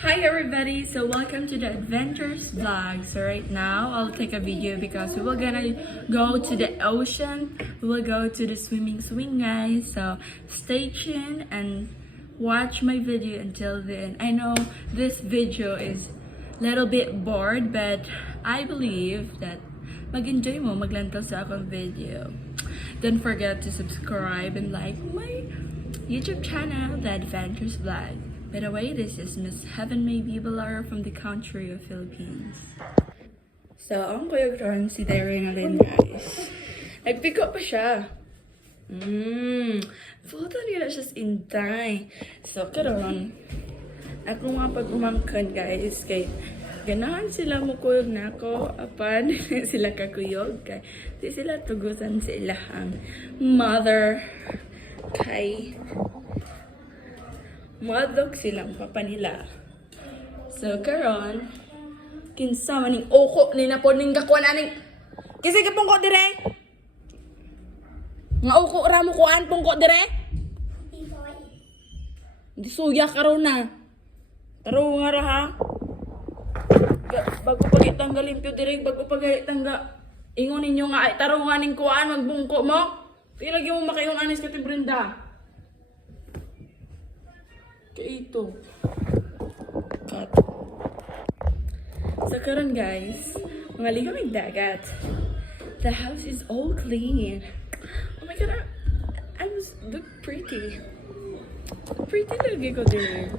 Hi everybody, so welcome to the Adventures vlog. So right now, I'll take a video because we're gonna go to the ocean. We'll go to the swimming swing, guys. So stay tuned and watch my video until the end. I know this video is a little bit bored, but I believe that mag-enjoy mo maglantaw sa akong video. Don't forget to subscribe and like my YouTube channel, The Adventures Vlog. By the way, this is Miss Heaven May Bibalara from the country of Philippines. So, ang kuyog ron si Darinalyn, guys. Nag-pick up pa siya. Photo nila siya sa intay. So, karon ako nga pag-umangkan, guys, kay ganahan sila mo kuyog na ako, apan sila kakuyog, kay di sila tugusan sa ilahang mother, kay madog silang papa nila. So, karon kinsa man ning oko ni napod ning gakuan aning kisay ka pungko dire? Nga oko ra mo kuan pungko dire? Di suya karon na. Taro nga ra ha. Bago pagitanggal limpyo dire, bago pagitangga ingon ninyo nga ay taro nga ning kuan magbungko mo. Ilagay mo makayong anis ka ti Brenda. Ito. Cut. So karon guys, mga ligo may dagat. The house is all clean. Oh my god, I was look pretty. Pretty lagi ko din.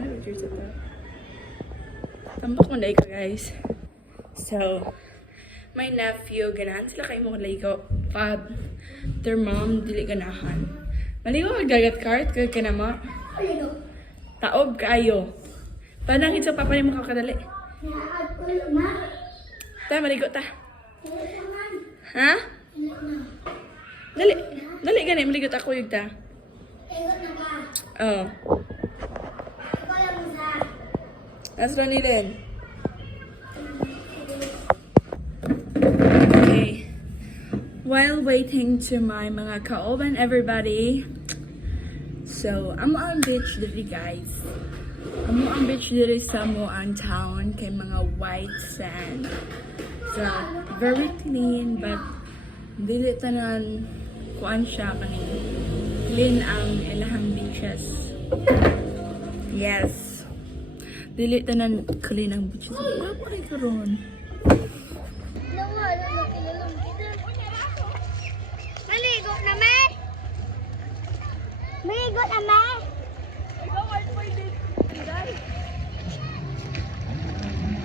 Ay, what you're saying? Tambak mo na ikaw guys. So, my nephew, ganahan sila kayo mga ligo. Fab. Their mom, dili ganahan. Maligo ka gagat cart, kaya ka na mo. Taob kayo. Panangit sa papa ni mo kakadali. Ta, maligo ta. Ha? Dali. Dali gani, maligo ta kuyog ta. Oo. Nasra ni din. Okay. While waiting to my mga kaoban, everybody. So, I'm on beach diri guys. I'm on beach diri sa Moan town kay mga white sand. So, very clean but dili tanan kuan siya kaning clean ang ilahang beaches. Yes. Dili tanan clean ang beaches. Wala pa rin karon. Maligo na me! Maligo na me!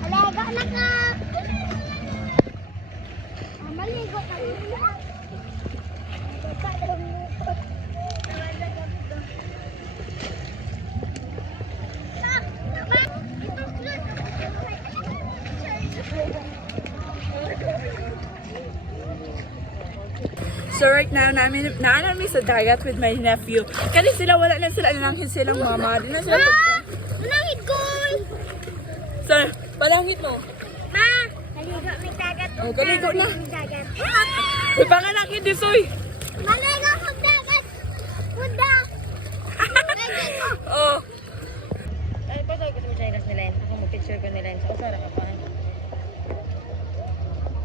Maligo na ka! Maligo na ka! So right now, namin sa dagat with my nephew. Kasi sila wala na sila alanghin silang mama. Di na sila Malangit ko! So, palangit mo. Ma! Maligo may dagat. Oh, kaligo na. May dagat. May panganak yun, Disoy. Maligo ko dagat! Puda! Oh. Ay, pwede ko sa China's nila yun. Ako mag-picture ko nila yun. So, sarap ka pa.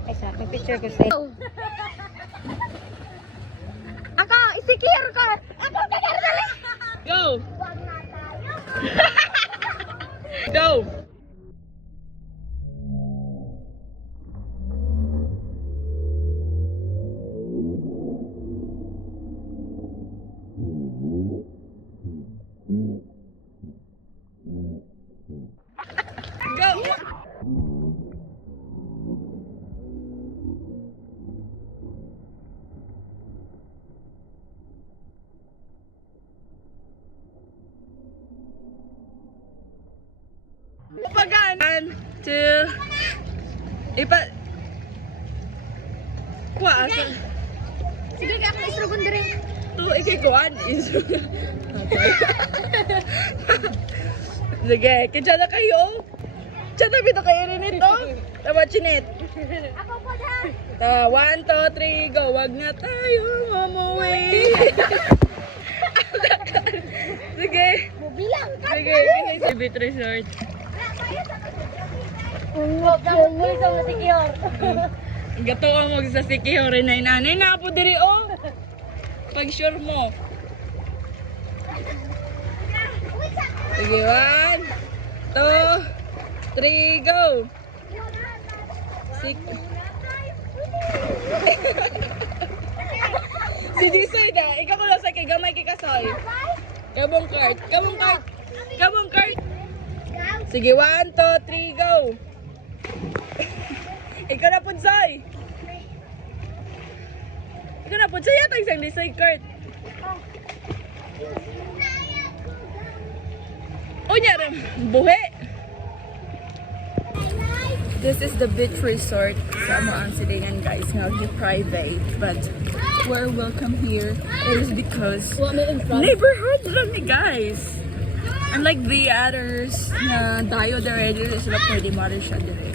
Ay, sa mag-picture ko sila. Ako, isikir ko! Ako, kagargali! Go! Huwag na tayo! Go! Go! Paganan to asa? Sige, ako isrogon dire. To ikikuan is. Sige, kaya na kayo. Diyan na bito kayo rin ito. Tama, Chinit. Ako po na! 1, 2, 3, go. Wag na tayo umuwi. Sige. Bilang ka. Sige, sige. Sa beach resort. Huwag mo sa masikyor. Gato ka mo sa secure na inanay na po diri oh. Pag sure mo. Sige, 1, 2, 3, go! Si DC na, ikaw ko lang sa kay gamay kay Kasoy. Kabong cart, kabong cart, kabong cart. Sige, 1, 2, 3, go! Ikaw na punsay. Ikaw na punsay yata isang DC cart. O niya rin, buhi. This is the beach resort sa Amoang Silingan guys. Nga private, but we're welcome here. It is because neighborhood lang ni guys. Unlike the others na dayo already, sila pwede mara siya dire.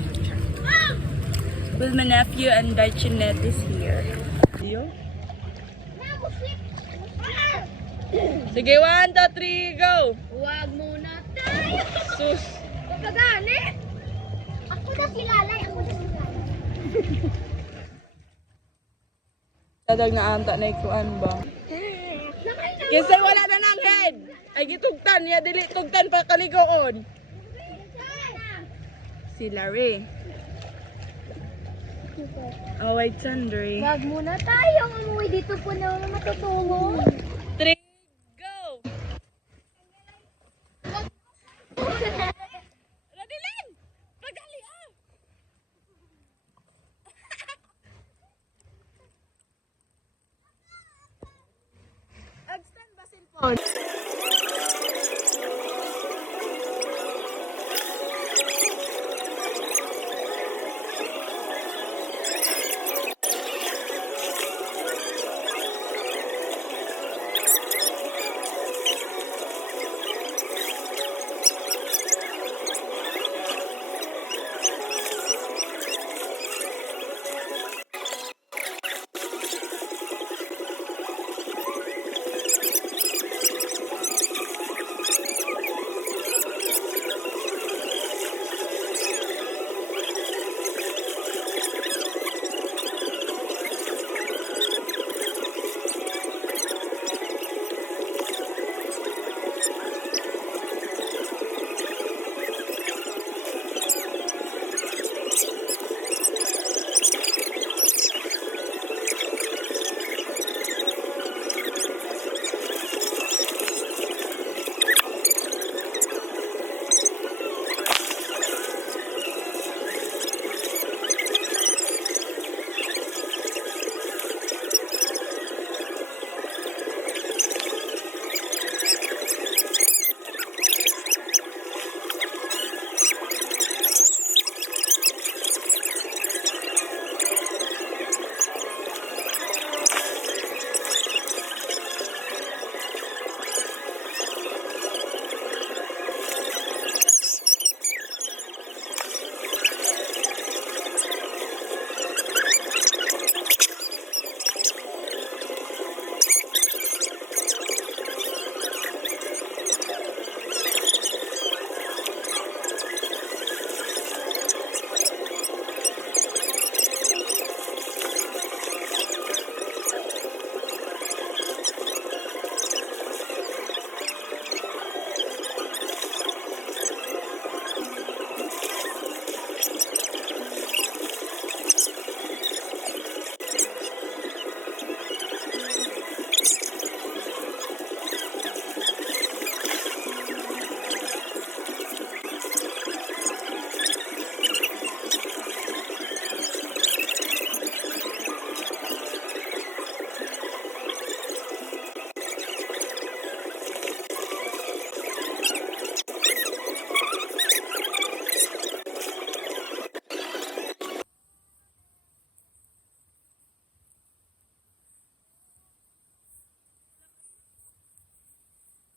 With my nephew and Daichinet is here. Yo. Sige, 1, 2, 3, go! Huwag muna tayo. Sus. Huwag ka gani. Ako na si Lalay. Ako na si Lalay. Tadag na anta na ikuan ba? Kisay wala na ng head! Ay gitugtan, ya dili tugtan pa kalikoon. Si Larry. Oh wait, Sandri. Huwag muna tayo. Umuwi dito po na matutulog. 3, go! Radilin! Pagali ah! Extend ba cellphone?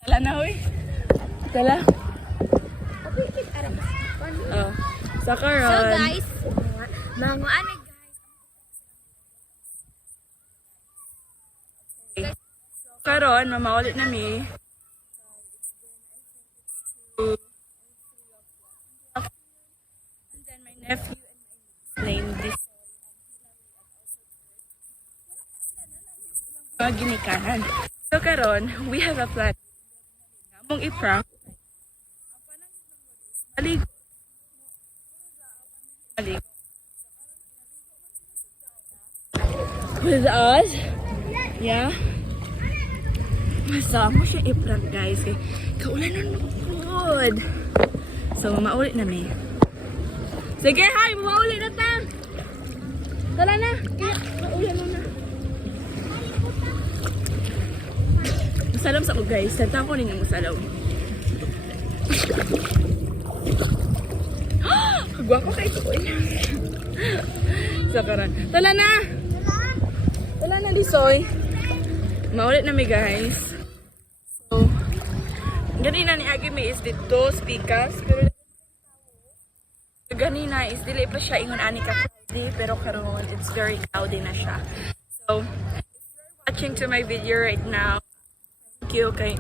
Wala na, huy. Dala. Oh. Sa karon. So guys, mga ano Karon, mamaulit na mi. And then my nephew and my niece named this mga ginikanan. So karon, we have a plan. Among i-prank. Maligo. Maligo. With us. Yeah. Masama siya i-prank guys. Kay kaulan nun good. So maulit na may. Sige, hi! Maulit na ta! Tala na! Maulit na. Masalam sa ko guys. Santa ko ninyo masalam. Kagwapo kayo ko eh. Sakaran. Tala na! Tala na Lisoy. Maulit na may guys. So, ganina ni Agime is dito speakers. Pero ganina is dili pa siya ingon ani ka cloudy. Pero karon it's very cloudy na siya. So, if you're watching to my video right now, thank you kay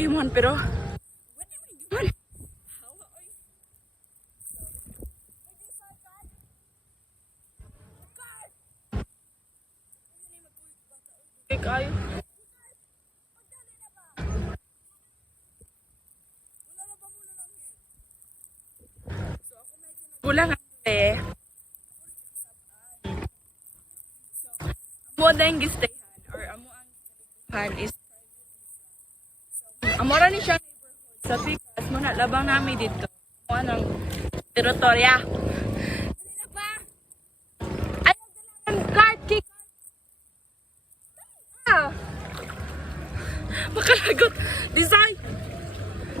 Imon pero what am I doing? How are you? Okay, kayo. Kulang ang eh. Amo dahil gistayhan or amo ang han is amora ni siya neighborhood sa Pikas mo na labang namin dito. Amo anong teritorya. Dali na ba? Ayaw dalangan card kick. Ah. Makalagot. Design.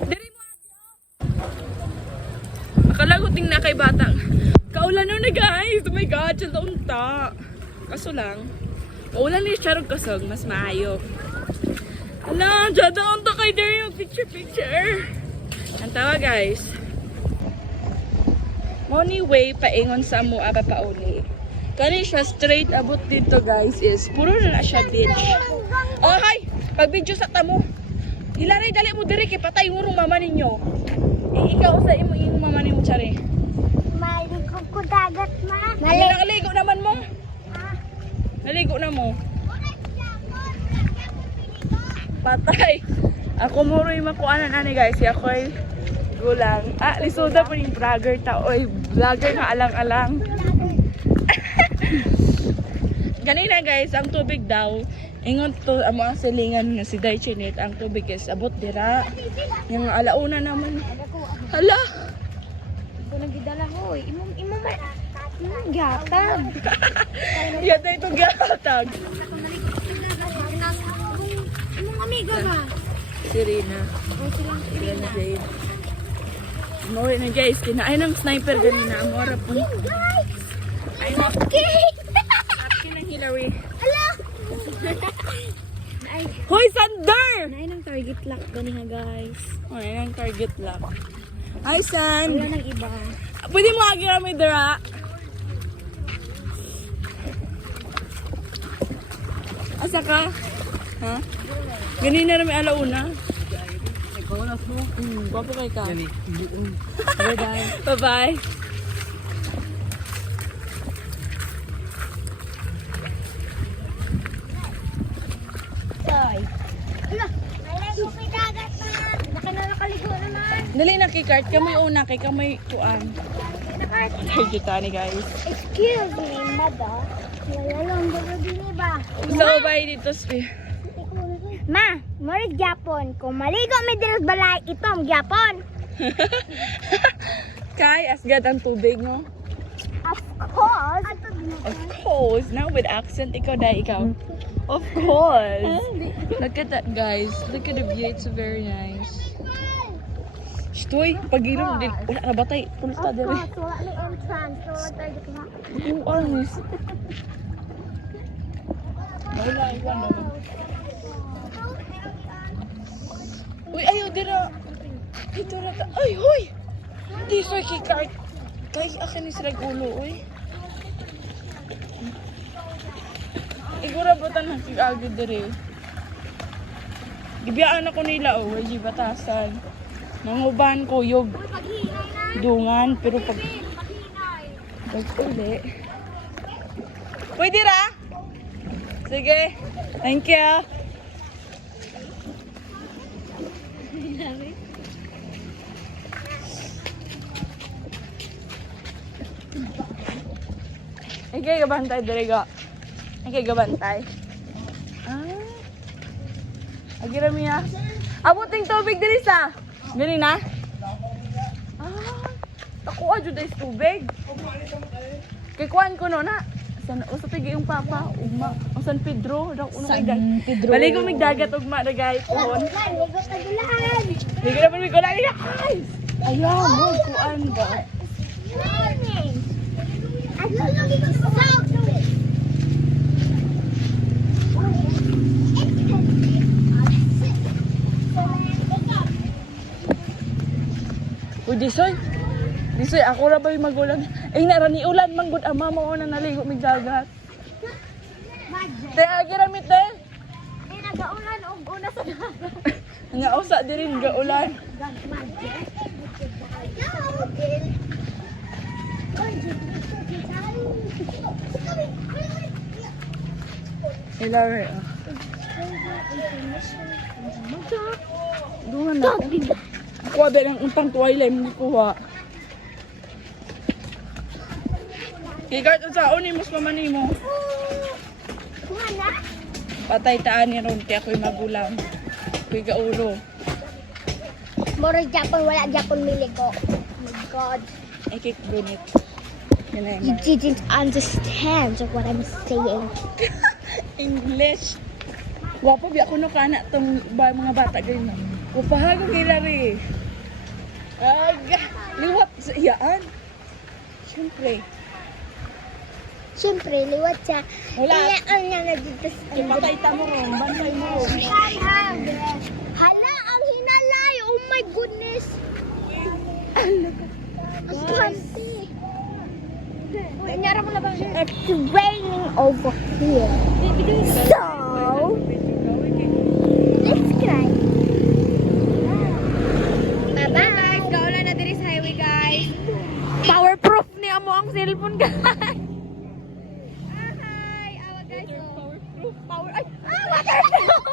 Diri mo makalagot ting na kay batang. Kaulan na guys. Oh my god, siya sa unta. Kaso lang, maulan ni siya rin kasog, mas maayo. Ala, dyan doon to kay Dario. Picture. Ang tawa guys. Money way paingon sa mua papauli. Kani siya straight abot dito guys is puro na siya ditch. Oh hi! Pag video sa tamo. Ilaray dali mo diri kay patay mo rong mama ninyo. Ikaw sa imo mama nimo chari. Maligo ko dagat, ma. Naligo naman mo. Naligo na mo. Patay. Ako muroy makuanan ani guys. Ako ay gulang. Ah, lisoda po yung vlogger ta. Oy, vlogger na alang-alang. Ganina guys, ang tubig daw. Ingon to, amo ang silingan nga si Daichinet. Ang tubig is abot dira. Yung alauna naman. Hala! Ito nang gidala ko. Imo man. Gatag. Yan na itong gatag. Imong amiga ba? Si Rina. Rina Jade. Mawin na guys. Kinain ng sniper ganina. Amora po. Guys! Ay mo. Okay! Akin ng Hillary. Ala! Ay, Hoy, Sander! nain ang target lock gani ha guys. Oh, yan ang target lock. Hi, San! Wala nang iba. Pwede mo agi na may dara. Asa ka? Ha? Ganina na may alauna. Gwapo kay ka. Bye-bye. Soy. Ala, maligo kay dagat na. Baka na nakaligo naman. Dali na kay Kart. Kamay una kay kamay kuan. Target ni guys. Excuse me, mother. Wala lang din ba? So, bye dito, Spi. Ma, mori Japon. Kung maligo may dinos balay, ito ang Japon. Kay, asgad ang tubig, no? Of course. Of course. Now with accent, ikaw na ikaw. Of course. Look at that, guys. Look at the view. It's very nice. Stoy, pag-ilong din. Wala na batay. Pulta Of din. course, wala ni entrance. So, tayo ka. Anis. Wala, iwan naman. Uy, ayaw, dira. Dito na ta. Ay, huy! Di, soy, kay Kart. Kay akin ni sila gulo, uy. Igura ba ta nang kag-agad diri? Gibiyaan ako nila, oh. Wagi batasan. Manguban, kuyog, Uy, paghinay na. dungan, pero pag Paghinay. uli. Pwede ra? Sige. Thank you. Ikay gabantay diriga. Ikay gabantay. Agira miya. Abuting tubig diri sa. Gani na? Takuha jud is tubig. Kay kuan ko no na. San usa pigi yung papa, ugma. O San Pedro, daw uno kay Pedro. Baligo mig dagat ugma na guys. Pohon. Ligot na dulaan. Hindi na mi ko na guys. Ayaw mo kuan ba? Morning. At lagi ko sa south. Uy, Disoy. Disoy, ako ra ba yung magulang? Eh, narani ulan, manggod ama mo na naligo mig dagat. Te, agiramit te. Ay, nagaulan og una sa dagat. Nga usa di rin gaulan. Ilare. Dungan na. Ako ba ng untang tuwalay mo kuha. Kaya kahit sa uni mas mamani mo. Patay taan ni ron kaya ako'y magulang. Ako'y gaulo. Moro Japon, wala Japon miligo. Oh my God. Ay kik bunit. Yan na You yun. didn't understand what I'm saying. English. Wapo bi ako no kana tong mga bata ganyan. Upahagong hilari. Liwat sa iyaan. Siyempre. Siyempre, liwat siya. Wala. Iyaan niya na dito sa... Ipatay ta mo ron. Bantay mo ron. Hala, ang hinalay. Oh my goodness. Ang swerte. Uy, anyara mo na ba siya? It's raining over here. So, let's cry. Bye-bye. Kaulan na diri sa highway, guys. Powerproof ni amo ang cellphone guys. Hi! Awa, guys. Power. Ay, Waterproof!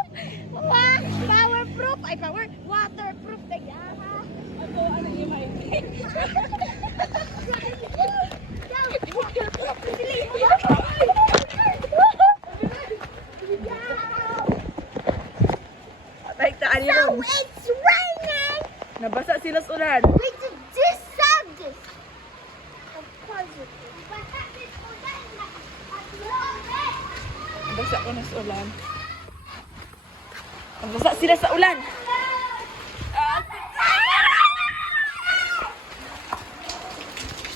Powerproof! Ay, waterproof na yan. ako ano yung may. Patay taan ni So, ron. it's raining! Nabasa sila sa ulan. We did this subject. Of course it is. But that is for them. Nabasa ko na sa ulan. Nabasa sila sa ulan.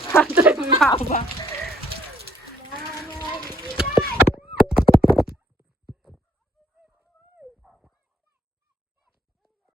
Hantoy mga ba?